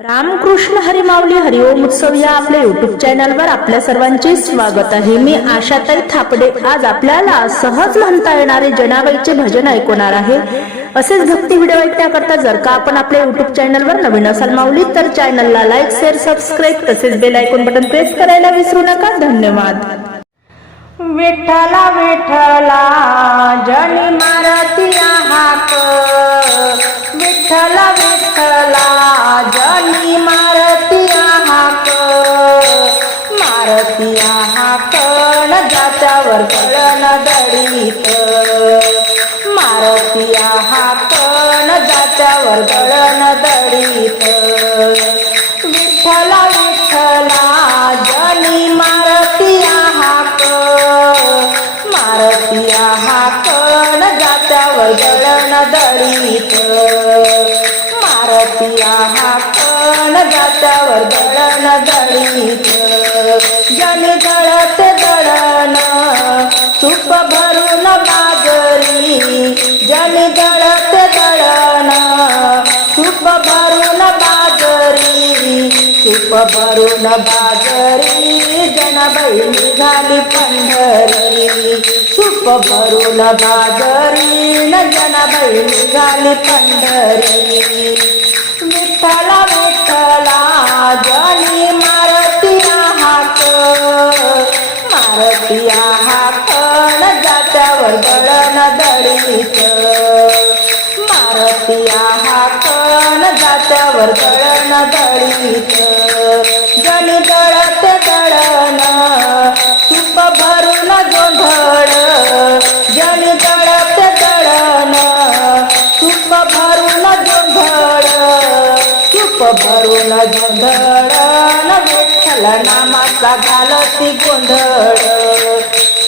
रामकृष्ण हरिमावली हरिओम उत्सव या आपल्या युट्यूब चॅनलवर आपल्या सर्वांचे स्वागत आहे. मी आशाताई थापडे. आज आपल्याला सहज म्हणता येणारे जनाबाईचे भजन ऐकवणार आहे. असेच भक्ती व्हिडिओ ऐकण्याकरता जर का आपण आपल्या युट्यूब चॅनलवर नवीन असाल माऊली तर चॅनलला लाईक शेअर सबस्क्राईब तसेच बेल आयकॉन बटन प्रेस करायला विसरू नका. धन्यवाद. विठ्ठला विठ्ठला जनिमा जात्यावर कळण दडीत मारतिया हा न जात्यावर कळण दडीत विठ्ठला विठ्ठला जनी मारतिया हाक मारतिया हा न जात्यावर दळण दळीत मारतिया हा न जात्यावर दळण दळीत पपरून बाजरी जनाबाई निघाली पंढरी. सुप भरून बाजरी न जनाबाई निघाली पंढरी. विठ्ठला विठ्ठला जनी मारतिया हाक मारतिया हाक न जात्यावर दळण दळीत. मारतिया हाक न जात्यावर दळण दळीत. तुप गोंधळ विठ्ठल नामाचा घालती गोंधळ.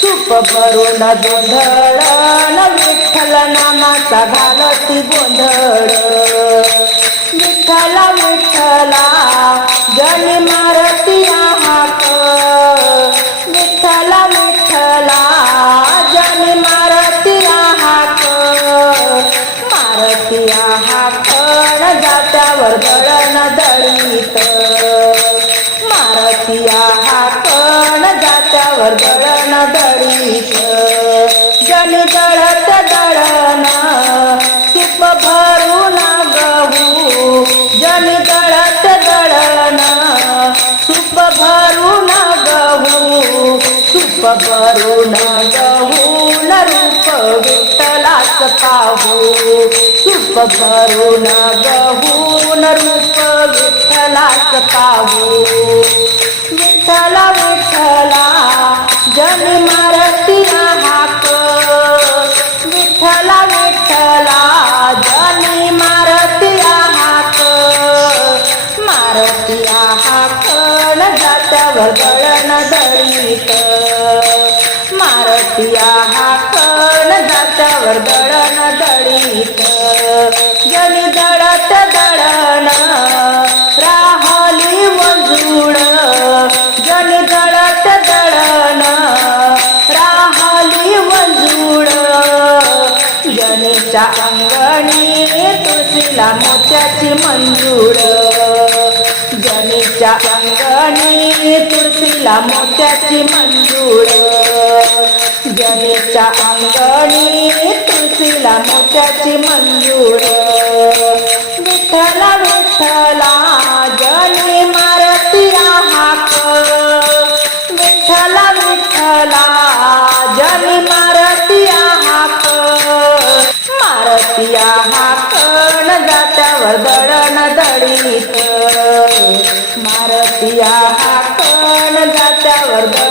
तूप भरून गोंधळ विठ्ठल नामाचा घालती गोंधळ. आपण जात्यावर दळण दळीत मारतिया आपण जात्यावर दळण दळीत जन दळत दळण तुप भरून गहू जन दळत दळण तुप भरून गहू तुप भरून गहू विठ्ठलाच पाहू तुप भरून गहून रूप विठ्ठलाच पाहू. विठ्ठला विठ्ठला जनी हाक विठ्ठला विठ्ठला जनी मारतिया हाक मारती हाक न जात्यावर दळण दळीत मारती हाक न जात्यावर दळण दळीत जनी दळत दळण राहली मंजूळ जनी दळत दळण राहली मंजूळ. जनीच्या अंगणी तुळशीला मोत्याची मंजूळ. जनीच्या अंगणी तुळशीला मोत्याची मंजूळ. जनीच्या अंगणी तुळशीला मोत्याची मंजूर. विठ्ठला विठ्ठला जनी मारतिया हाक विठ्ठला विठ्ठला जनी मारतीया हाक मारतिया हाक न जात्यावर दळण दळीत. मारतिया हाक न जात्यावर दळण